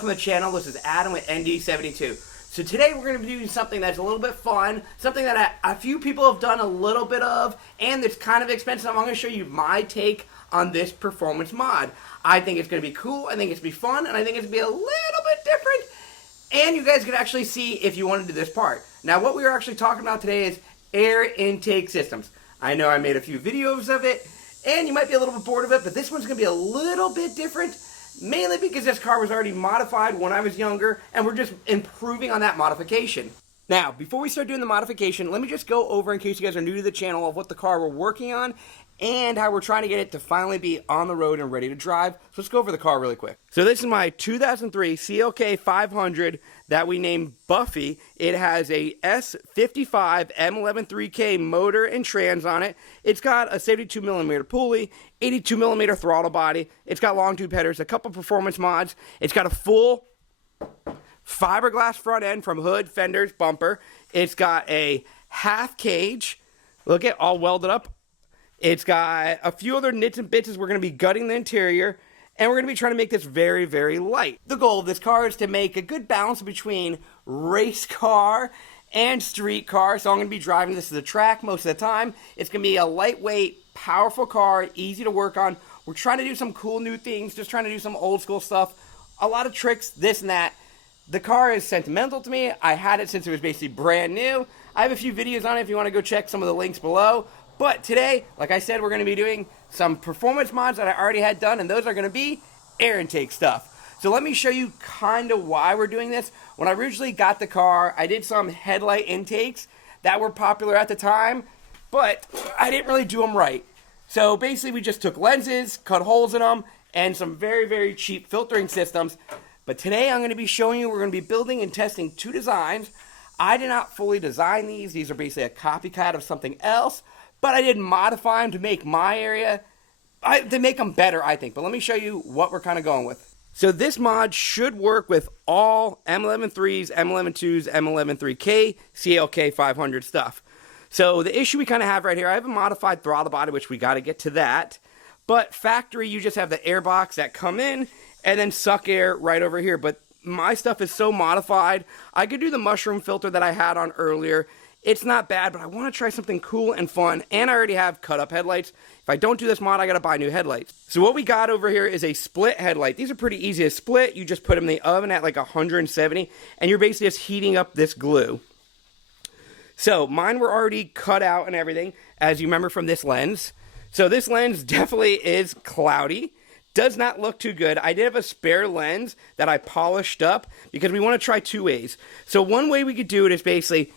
welcome to the channel. This is Adam with ND72. So today we're going to be doing something that's a little bit fun, something that a few people have done a little bit of, and it's kind of expensive. I'm going to show you my take on this performance mod. I think it's going to be cool, I think it's going to be fun, and I think it's going to be a little bit different, and you guys can actually see if you want to do this part. Now what we are actually talking about today is air intake systems. I know I made a few videos of it, and you might be a little bit bored of it, but this one's going to be a little bit different. Mainly because this car was already modified when I was younger, and we're just improving on that modification. Now, before we start doing the modification, let me just go over, in case you guys are new to the channel, of what the car we're working on, and how we're trying to get it to finally be on the road and ready to drive. So let's go over the car really quick. So this is my 2003 CLK 500 that we named Buffy. It has a S55 AMG 3K motor and trans on it. It's got a 72mm pulley, 82mm throttle body. It's got long tube headers, a couple performance mods. It's got a full fiberglass front end from hood, fenders, bumper. It's got a half cage. Look at all welded up. It's got a few other nits and bits as we're going to be gutting the interior, and we're going to be trying to make this very, very light. The goal of this car is to make a good balance between race car and street car, so I'm going to be driving this to the track most of the time. It's going to be a lightweight, powerful car, easy to work on. We're trying to do some cool new things, just trying to do some old school stuff, a lot of tricks, this and that. The car is sentimental to me. I had it since it was basically brand new. I have a few videos on it if you want to go check some of the links below. But today, like I said, we're going to be doing some performance mods that I already had done, and those are going to be air intake stuff. So let me show you kind of why we're doing this. When I originally got the car, I did some headlight intakes that were popular at the time, but I didn't really do them right. So basically, we just took lenses, cut holes in them, and some very, very cheap filtering systems. But today, I'm going to be showing you, we're going to be building and testing two designs. I did not fully design these. These are basically a copycat of something else. But I did modify them to make my area, to make them better, I think. But let me show you what we're kind of going with. So this mod should work with all M11.3s, M11.2s, M11.3K, CLK 500 stuff. So the issue we kind of have right here, I have a modified throttle body, which we got to get to that. But factory, you just have the air box that come in and then suck air right over here. But my stuff is so modified, I could do the mushroom filter that I had on earlier. It's not bad, but I want to try something cool and fun, and I already have cut-up headlights. If I don't do this mod, I got to buy new headlights. So what we got over here is a split headlight. These are pretty easy to split. You just put them in the oven at like 170, and you're basically just heating up this glue. So mine were already cut out and everything, as you remember from this lens. So this lens definitely is cloudy. Does not look too good. I did have a spare lens that I polished up because we want to try two ways. So one way we could do it is basically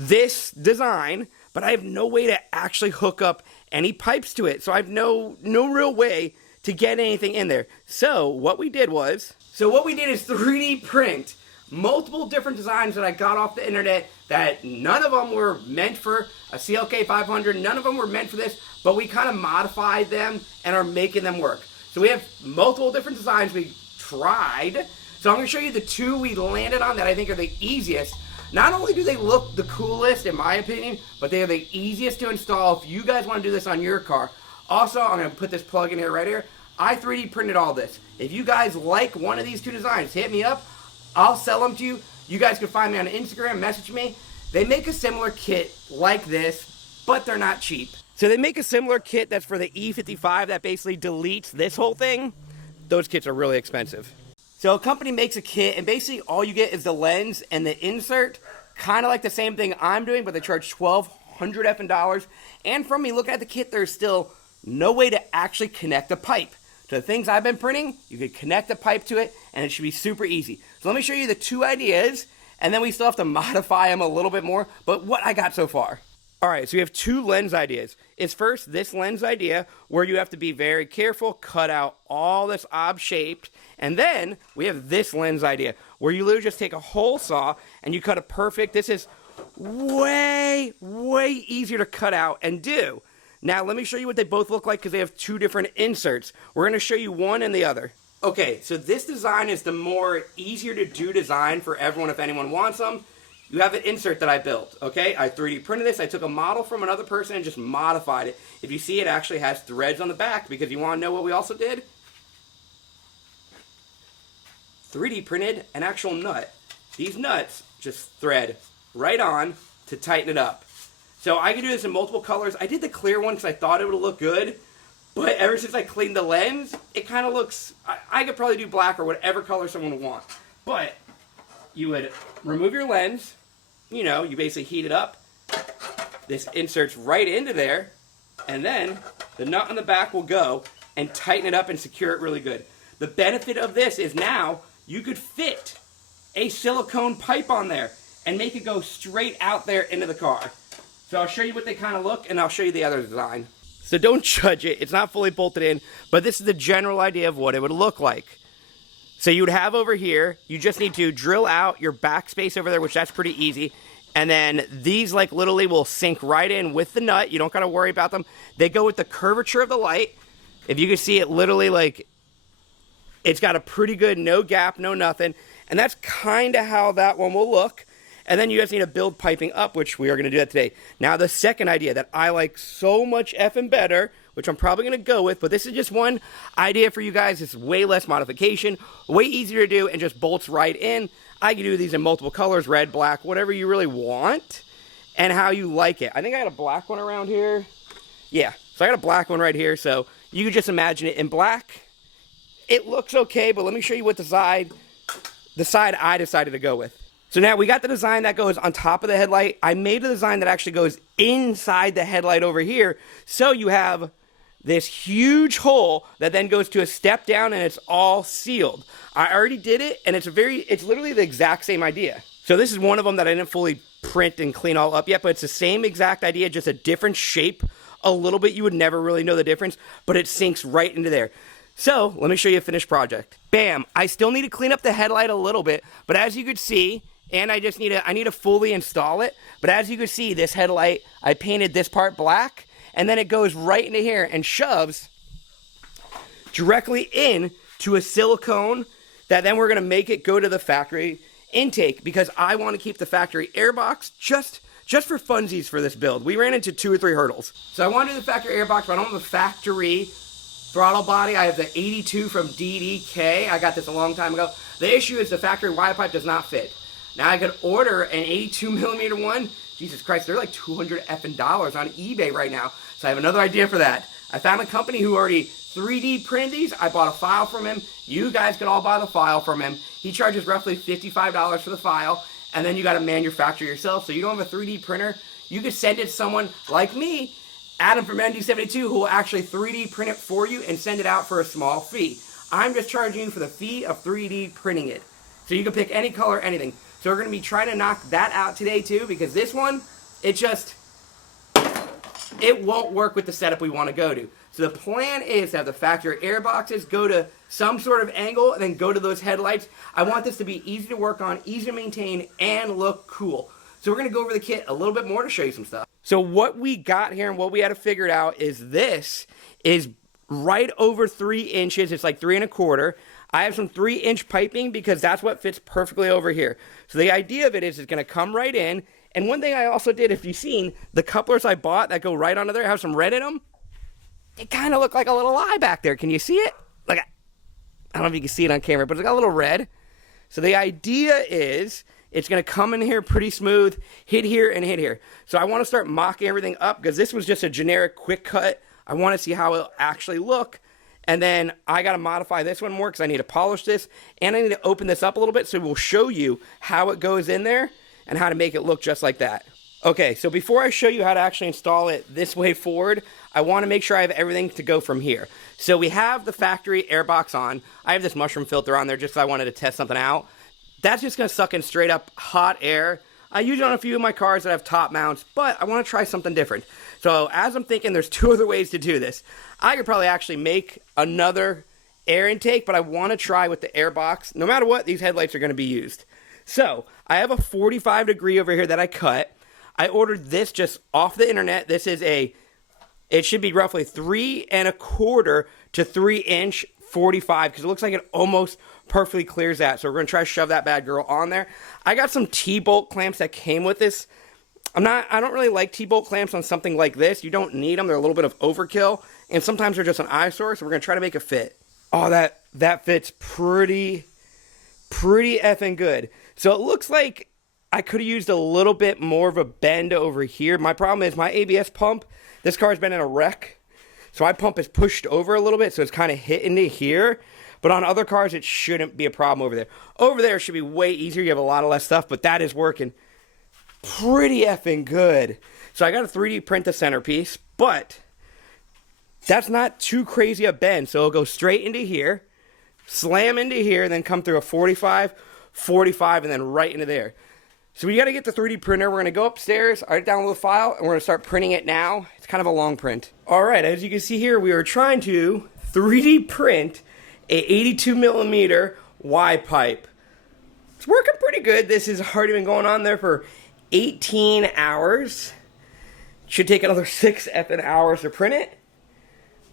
this design, but I have no way to actually hook up any pipes to it. So I have no real way to get anything in there. So what we did is 3D print multiple different designs that I got off the internet that none of them were meant for a CLK 500. None of them were meant for this, but we kind of modified them and are making them work. So we have multiple different designs we tried. So I'm going to show you the two we landed on that I think are the easiest. Not only do they look the coolest, in my opinion, but they are the easiest to install if you guys want to do this on your car. Also, I'm going to put this plug in here right here. I 3D printed all this. If you guys like one of these two designs, hit me up. I'll sell them to you. You guys can find me on Instagram, message me. They make a similar kit like this, but they're not cheap. So they make a similar kit that's for the E55 that basically deletes this whole thing. Those kits are really expensive. So a company makes a kit, and basically all you get is the lens and the insert, kind of like the same thing I'm doing, but they charge $1,200 effing dollars. And from me looking at the kit, there's still no way to actually connect a pipe. To the things I've been printing, you could connect a pipe to it, and it should be super easy. So let me show you the two ideas, and then we still have to modify them a little bit more, but what I got so far. Alright, so we have two lens ideas. It's first this lens idea where you have to be very careful, cut out all this ob-shaped, and then we have this lens idea where you literally just take a hole saw and you cut a perfect. This is way, way easier to cut out and do. Now let me show you what they both look like because they have two different inserts. We're going to show you one and the other. Okay, so this design is the more easier to do design for everyone if anyone wants them. You have an insert that I built, okay? I 3D printed this. I took a model from another person and just modified it. If you see, it actually has threads on the back because you want to know what we also did? 3D printed an actual nut. These nuts just thread right on to tighten it up. So I can do this in multiple colors. I did the clear one because I thought it would look good. But ever since I cleaned the lens, it kind of looks... I could probably do black or whatever color someone would want. But you would remove your lens. You know, you basically heat it up. This inserts right into there. And then the nut on the back will go and tighten it up and secure it really good. The benefit of this is now you could fit a silicone pipe on there and make it go straight out there into the car. So I'll show you what they kind of look, and I'll show you the other design. So don't judge it. It's not fully bolted in, but this is the general idea of what it would look like. So you would have over here, you just need to drill out your backspace over there, which that's pretty easy. And then these like literally will sink right in with the nut. You don't got to worry about them. They go with the curvature of the light. If you can see it literally like, it's got a pretty good no gap, no nothing. And that's kind of how that one will look. And then you guys need to build piping up, which we are going to do that today. Now, the second idea that I like so much effing better, which I'm probably going to go with, but this is just one idea for you guys. It's way less modification, way easier to do, and just bolts right in. I can do these in multiple colors, red, black, whatever you really want, and how you like it. I think I got a black one around here. Yeah, so I got a black one right here, so you can just imagine it in black. It looks okay, but let me show you what the side I decided to go with. So now we got the design that goes on top of the headlight. I made a design that actually goes inside the headlight over here. So you have this huge hole that then goes to a step down and it's all sealed. I already did it and it's literally the exact same idea. So this is one of them that I didn't fully print and clean all up yet, but it's the same exact idea, just a different shape a little bit. You would never really know the difference, but it sinks right into there. So let me show you a finished project. Bam! I still need to clean up the headlight a little bit, but as you could see, and I need to fully install it. But as you can see, this headlight, I painted this part black, and then it goes right into here and shoves directly in to a silicone that then we're going to make it go to the factory intake because I want to keep the factory airbox just for funsies for this build. We ran into 2 or 3 hurdles. So I want to do the factory airbox, but I don't have the factory throttle body. I have the 82 from DDK. I got this a long time ago. The issue is the factory Y pipe does not fit. Now I could order an 82 millimeter one. Jesus Christ, they're like $200 on eBay right now. So I have another idea for that. I found a company who already 3D printed these. I bought a file from him. You guys could all buy the file from him. He charges roughly $55 for the file, and then you got to manufacture yourself. So you don't have a 3D printer. You could send it to someone like me, Adam from ND72, who will actually 3D print it for you and send it out for a small fee. I'm just charging you for the fee of 3D printing it. So you can pick any color, anything. So we're going to be trying to knock that out today too, because this one, it won't work with the setup we want to go to. So the plan is to have the factory air boxes go to some sort of angle and then go to those headlights. I want this to be easy to work on, easy to maintain, and look cool. So we're going to go over the kit a little bit more to show you some stuff. So what we got here and what we had to figure out is this is right over 3 inches. It's like 3 1/4. I have some 3-inch piping because that's what fits perfectly over here. So the idea of it is it's going to come right in. And one thing I also did, if you've seen, the couplers I bought that go right under there have some red in them. They kind of look like a little eye back there. Can you see it? Like, I don't know if you can see it on camera, but it's got a little red. So the idea is it's going to come in here pretty smooth, hit here and hit here. So I want to start mocking everything up because this was just a generic quick cut. I want to see how it'll actually look. And then I got to modify this one more because I need to polish this. And I need to open this up a little bit so we'll show you how it goes in there and how to make it look just like that. Okay, so before I show you how to actually install it this way forward, I want to make sure I have everything to go from here. So we have the factory airbox on. I have this mushroom filter on there just because I wanted to test something out. That's just going to suck in straight up hot air. I use it on a few of my cars that have top mounts, but I want to try something different. So as I'm thinking, there's 2 other ways to do this. I could probably actually make another air intake, but I want to try with the air box. No matter what, these headlights are going to be used. So I have a 45 degree over here that I cut. I ordered this just off the internet. This is it should be roughly 3 1/4 to 3 inch 45 because it looks like it almost perfectly clears that. So we're going to try to shove that bad girl on there. I got some T-bolt clamps that came with this. I don't really like T-bolt clamps on something like this. You don't need them. They're a little bit of overkill. And sometimes they're just an eyesore. So we're going to try to make it fit. Oh, that fits pretty pretty effing good. So it looks like I could have used a little bit more of a bend over here. My problem is my ABS pump, this car's been in a wreck. So my pump is pushed over a little bit, so it's kind of hitting it here. But on other cars, it shouldn't be a problem over there. Over there should be way easier. You have a lot of less stuff, but that is working pretty effing good. So I got to 3D print the centerpiece, but that's not too crazy a bend. So it'll go straight into here, slam into here, and then come through a 45, 45, and then right into there. So we got to get the 3D printer. We're going to go upstairs, I download the file, and we're going to start printing it now. It's kind of a long print. All right, as you can see here, we are trying to 3D print a 82 millimeter Y pipe. It's working pretty good. This has already been going on there for 18 hours. Should take another 6 effing hours to print it,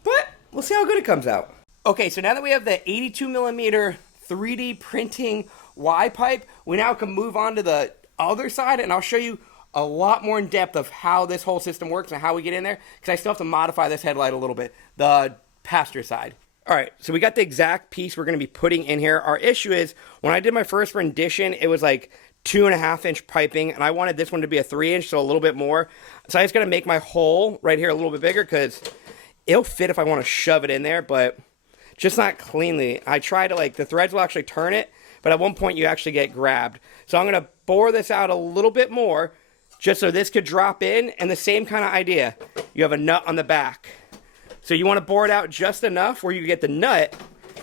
but we'll see how good it comes out. Okay, so now that we have the 82 millimeter 3D printing Y pipe, we now can move on to the other side, and I'll show you a lot more in depth of how this whole system works and how we get in there, because I still have to modify this headlight a little bit, the passenger side. All right, so we got the exact piece we're going to be putting in here. Our issue is, when I did my first rendition, it was like 2.5-inch piping, and I wanted this one to be a 3-inch, so a little bit more. So I just got to make my hole right here a little bit bigger, because it'll fit if I want to shove it in there, but just not cleanly. I tried to, the threads will actually turn it, but at one point you actually get grabbed. So I'm going to bore this out a little bit more, just so this could drop in, and the same kind of idea. You have a nut on the back. So you want to bore it out just enough where you get the nut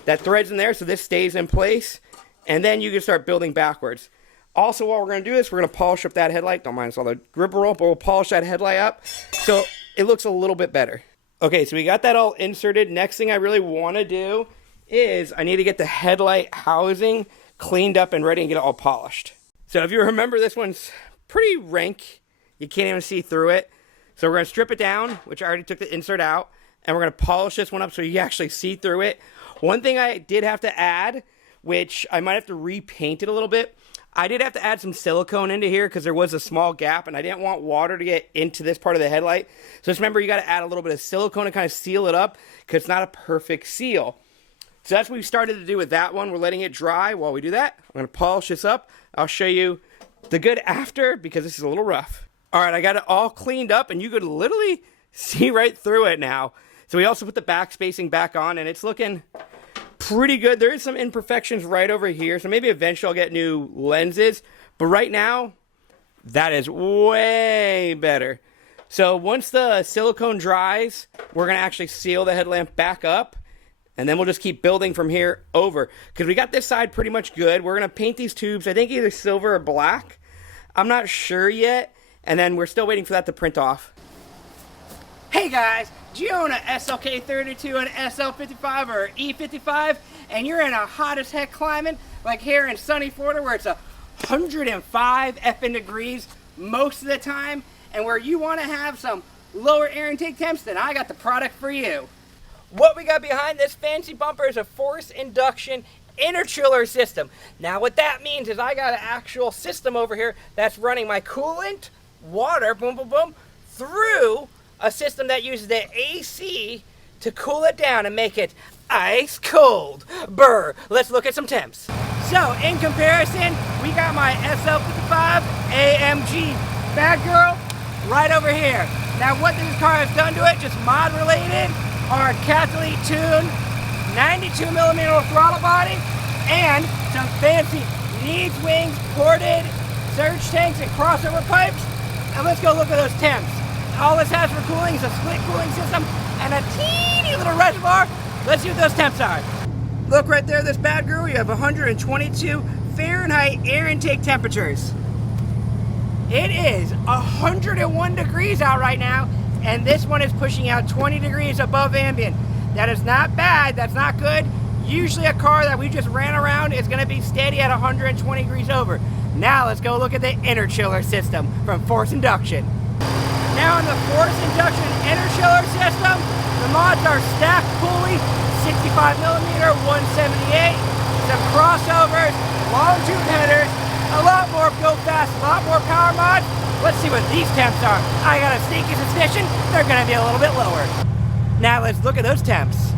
that threads in there, so this stays in place, and then you can start building backwards. Also, what we're going to do is we're going to polish up that headlight. Don't mind us all the gripper roll, but we'll polish that headlight up so it looks a little bit better. Okay, so we got that all inserted. Next thing I really want to do is I need to get the headlight housing cleaned up and ready and get it all polished. So if you remember, this one's pretty rank. You can't even see through it. So we're going to strip it down, which I already took the insert out, and we're going to polish this one up so you actually see through it. One thing I did have to add, which I might have to repaint it a little bit, I did have to add some silicone into here because there was a small gap, and I didn't want water to get into this part of the headlight. So just remember, you got to add a little bit of silicone to kind of seal it up because it's not a perfect seal. So that's what we started to do with that one. We're letting it dry while we do that. I'm going to polish this up. I'll show you the good after because this is a little rough. All right, I got it all cleaned up, and you could literally see right through it now. So we also put the back spacing back on, and it's looking pretty good. There is some imperfections right over here, so maybe eventually I'll get new lenses. But right now, that is way better. So once the silicone dries, we're going to actually seal the headlamp back up, and then we'll just keep building from here over. Because we got this side pretty much good. We're going to paint these tubes, I think either silver or black. I'm not sure yet. And then we're still waiting for that to print off. Hey guys, do you own an SLK32, an SL55, or an E55, and you're in a hot as heck climate, like here in sunny Florida where it's 105 effing degrees most of the time, and where you want to have some lower air intake temps? Then I got the product for you. What we got behind this fancy bumper is a forced induction interchiller system. Now what that means is I got an actual system over here that's running my coolant, water, boom, boom, boom, through a system that uses the AC to cool it down and make it ice cold. Brr, let's look at some temps. So in comparison, we got my S55 AMG bad girl right over here. Now what this car has done to it, just mod related, are catalytic tuned 92 millimeter throttle body and some fancy needs wings, ported surge tanks and crossover pipes. And let's go look at those temps. All this has for cooling is a split cooling system and a teeny little reservoir. Let's see what those temps are. Look right there, this bad girl, you have 122 Fahrenheit air intake temperatures. It is 101 degrees out right now, and this one is pushing out 20 degrees above ambient. That is not bad, that's not good. Usually a car that we just ran around is gonna be steady at 120 degrees over. Now let's go look at the interchiller system from Force Induction. Now in the Force Induction interchiller system, the mods are stacked pulley, 65 millimeter, 178, some crossovers, long tube headers, a lot more go fast, a lot more power mods. Let's see what these temps are. I got a sneaky suspicion they're gonna be a little bit lower. Now let's look at those temps.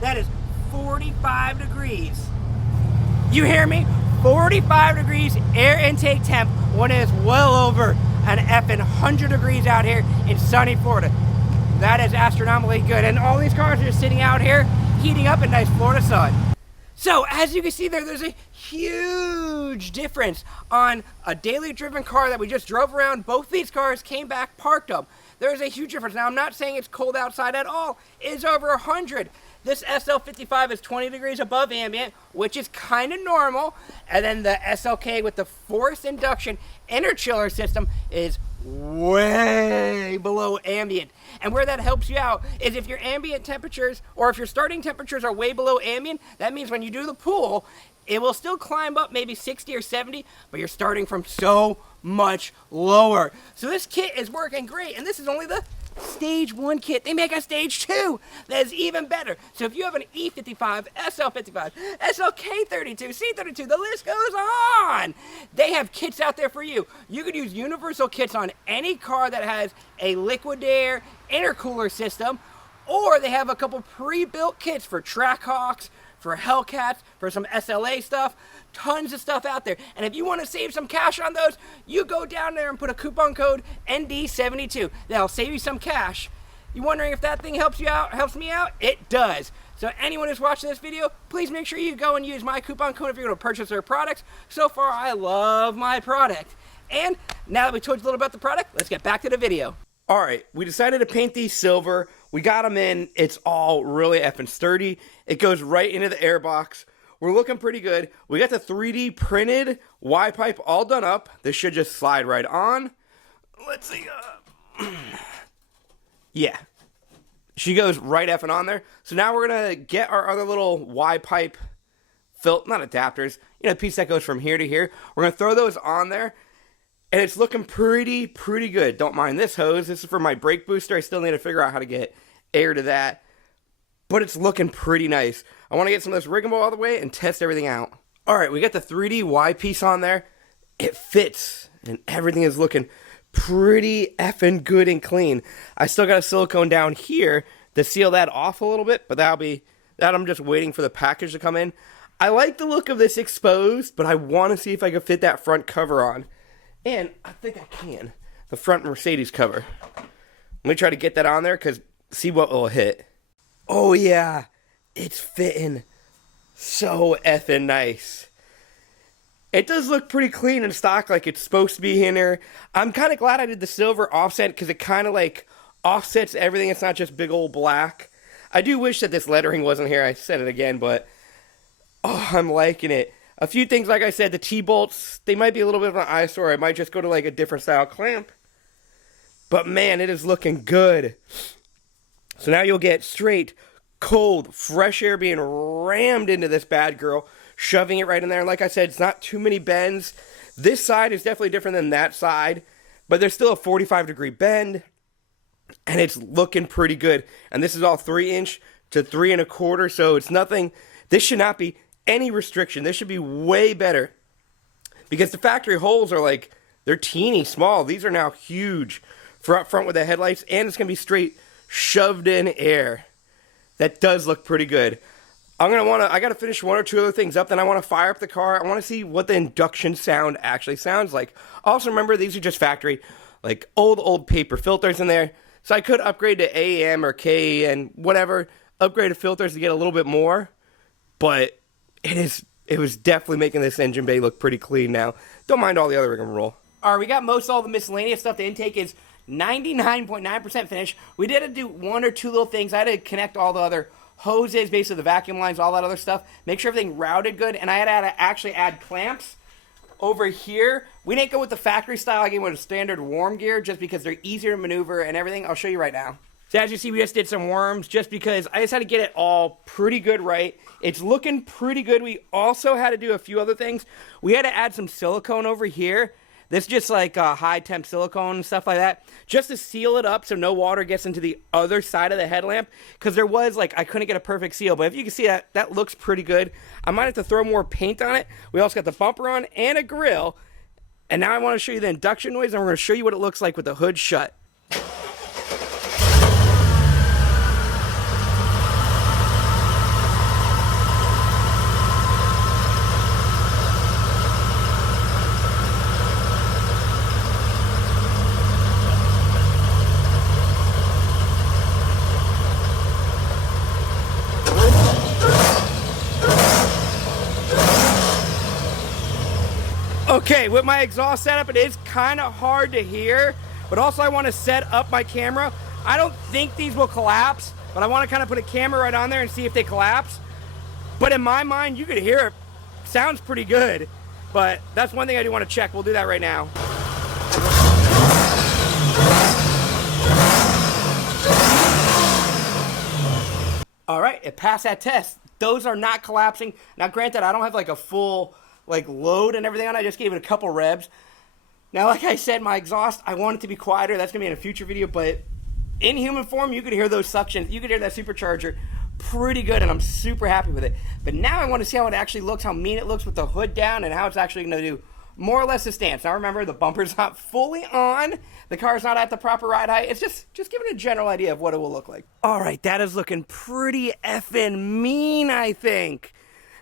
That is 45 degrees. You hear me? 45 degrees air intake temp when it is well over an effing 100 degrees out here in sunny Florida. That is astronomically good. And all these cars are just sitting out here heating up in nice Florida sun. So as you can see there's a huge difference on a daily driven car that we just drove around. Both these cars came back, parked them. There's a huge difference. Now I'm not saying it's cold outside at all. It's over 100. This SL55 is 20 degrees above ambient, which is kind of normal. And then the SLK with the forced induction interchiller system is way below ambient. And where that helps you out is if your ambient temperatures, or if your starting temperatures are way below ambient, that means when you do the pool, it will still climb up maybe 60 or 70, but you're starting from so much lower. So this kit is working great, and this is only the Stage 1 kit. They make a Stage 2 that is even better. So if you have an E55, SL55, SLK32, C32, the list goes on. They have kits out there for you. You could use universal kits on any car that has a liquid air intercooler system, or they have a couple pre-built kits for Trackhawks, for Hellcats, for some SLA stuff. Tons of stuff out there. And if you want to save some cash on those, you go down there and put a coupon code ND72. That'll save you some cash. You wondering if that thing helps you out, helps me out? It does. So anyone who's watching this video, please make sure you go and use my coupon code if you're going to purchase their products. So far, I love my product. And now that we told you a little about the product, let's get back to the video. All right, we decided to paint these silver. We got them in. It's all really effing sturdy. It goes right into the air box. We're looking pretty good. We got the 3D printed Y pipe all done up. This should just slide right on. Let's see. Yeah. She goes right effing on there. So now we're going to get our other little Y pipe not adapters. You know, the piece that goes from here to here. We're going to throw those on there. And it's looking pretty good. Don't mind this hose. This is for my brake booster. I still need to figure out how to get air to that. But it's looking pretty nice. I want to get some of this rigmarole out of the way and test everything out. All right, we got the 3D Y piece on there. It fits, and everything is looking pretty effing good and clean. I still got a silicone down here to seal that off a little bit, but that I'm just waiting for the package to come in. I like the look of this exposed, but I want to see if I can fit that front cover on. And I think I can. The front Mercedes cover. Let me try to get that on there, because see what will hit. Oh yeah, it's fitting so effing nice. It does look pretty clean and stock like it's supposed to be in there. I'm kind of glad I did the silver offset because it kind of like offsets everything. It's not just big old black. I do wish that this lettering wasn't here. I said it again, but oh, I'm liking it. A few things, like I said, the T-bolts, they might be a little bit of an eyesore. I might just go to like a different style clamp. But man, it is looking good. So now you'll get straight, cold, fresh air being rammed into this bad girl, shoving it right in there. And like I said, it's not too many bends. This side is definitely different than that side, but there's still a 45-degree bend, and it's looking pretty good. And this is all 3-inch to 3 1/4, so it's nothing. This should not be any restriction. This should be way better because the factory holes are like, they're teeny small. These are now huge for up front with the headlights, and it's going to be straight shoved in air. That does look pretty good. I got to finish one or two other things up, then I want to fire up the car. I want to see what the induction sound actually sounds like. Also remember, these are just factory, like old paper filters in there. So I could upgrade to AM or K and whatever, upgrade to filters to get a little bit more. But it was definitely making this engine bay look pretty clean now. Don't mind all the other rigmarole. All right, we got most all the miscellaneous stuff. The intake is 99.9% finished. We did do one or two little things. I had to connect all the other hoses, basically the vacuum lines, all that other stuff. Make sure everything routed good. And I had to actually add clamps over here. We didn't go with the factory style. I gave with a standard worm gear just because they're easier to maneuver and everything. I'll show you right now. So as you see, we just did some worms just because I just had to get it all pretty good right. It's looking pretty good. We also had to do a few other things. We had to add some silicone over here. This is just like high temp silicone and stuff like that, just to seal it up so no water gets into the other side of the headlamp. Because there was like, I couldn't get a perfect seal, but if you can see that looks pretty good. I might have to throw more paint on it. We also got the bumper on and a grill. And now I want to show you the induction noise, and we're going to show you what it looks like with the hood shut. Okay, with my exhaust setup, it is kind of hard to hear, but also I want to set up my camera. I don't think these will collapse, but I want to kind of put a camera right on there and see if they collapse. But in my mind, you could hear it. Sounds pretty good, but that's one thing I do want to check. We'll do that right now. All right, it passed that test. Those are not collapsing. Now, granted, I don't have like a full load and everything on. I just gave it a couple revs. Now, like I said, my exhaust, I want it to be quieter. That's gonna be in a future video, but in human form, you could hear those suctions. You could hear that supercharger pretty good, and I'm super happy with it. But now I want to see how it actually looks, how mean it looks with the hood down, and how it's actually gonna do more or less the stance. Now remember, the bumper's not fully on. The car's not at the proper ride height. It's just giving a general idea of what it will look like. All right, that is looking pretty effing mean, I think.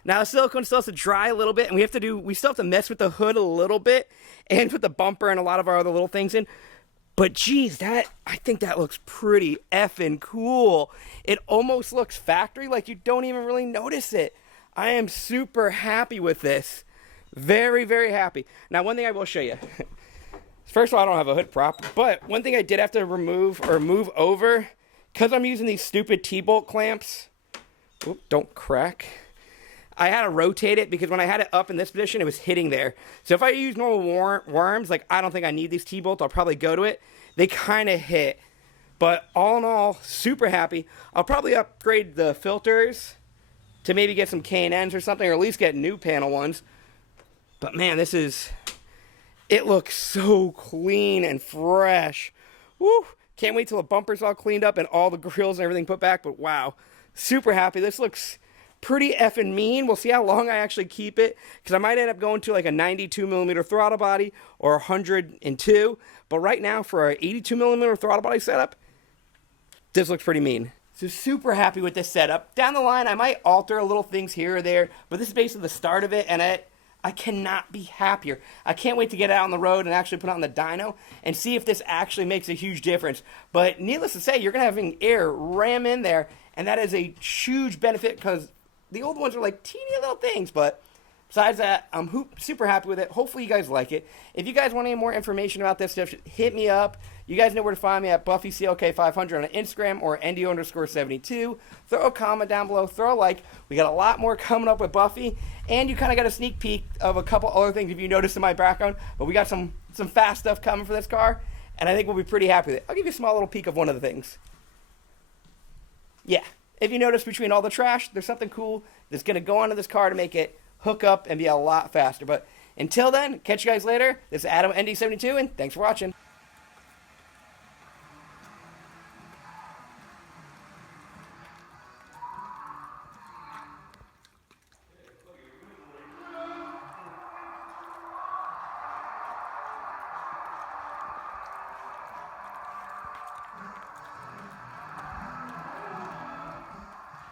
Now the silicone still has to dry a little bit, and we still have to mess with the hood a little bit and put the bumper and a lot of our other little things in. But geez, I think that looks pretty effing cool. It almost looks factory, like you don't even really notice it. I am super happy with this. Very, very happy. Now, one thing I will show you. First of all, I don't have a hood prop, but one thing I did have to remove or move over, because I'm using these stupid T-bolt clamps. Oop, don't crack. I had to rotate it because when I had it up in this position, it was hitting there. So if I use normal worms, like I don't think I need these T-bolts, I'll probably go to it. They kind of hit. But all in all, super happy. I'll probably upgrade the filters to maybe get some K&Ns or something, or at least get new panel ones. But man, it looks so clean and fresh. Woo! Can't wait till the bumper's all cleaned up and all the grills and everything put back, but wow. Super happy. This looks pretty effing mean. We'll see how long I actually keep it, because I might end up going to like a 92mm throttle body or 102. But right now, for our 82mm throttle body setup, this looks pretty mean. So super happy with this setup. Down the line, I might alter little things here or there, but this is basically the start of it, and I cannot be happier. I can't wait to get it out on the road and actually put it on the dyno and see if this actually makes a huge difference. But needless to say, you're going to have air ram in there, and that is a huge benefit, because the old ones are like teeny little things. But besides that, I'm super happy with it. Hopefully you guys like it. If you guys want any more information about this stuff, hit me up. You guys know where to find me at Buffy CLK 500 on Instagram or NDO_72. Throw a comment down below. Throw a like. We got a lot more coming up with Buffy. And you kind of got a sneak peek of a couple other things if you noticed in my background. But we got some fast stuff coming for this car. And I think we'll be pretty happy with it. I'll give you a small little peek of one of the things. Yeah. If you notice between all the trash, there's something cool that's going to go onto this car to make it hook up and be a lot faster. But until then, catch you guys later. This is Adam ND72, and thanks for watching.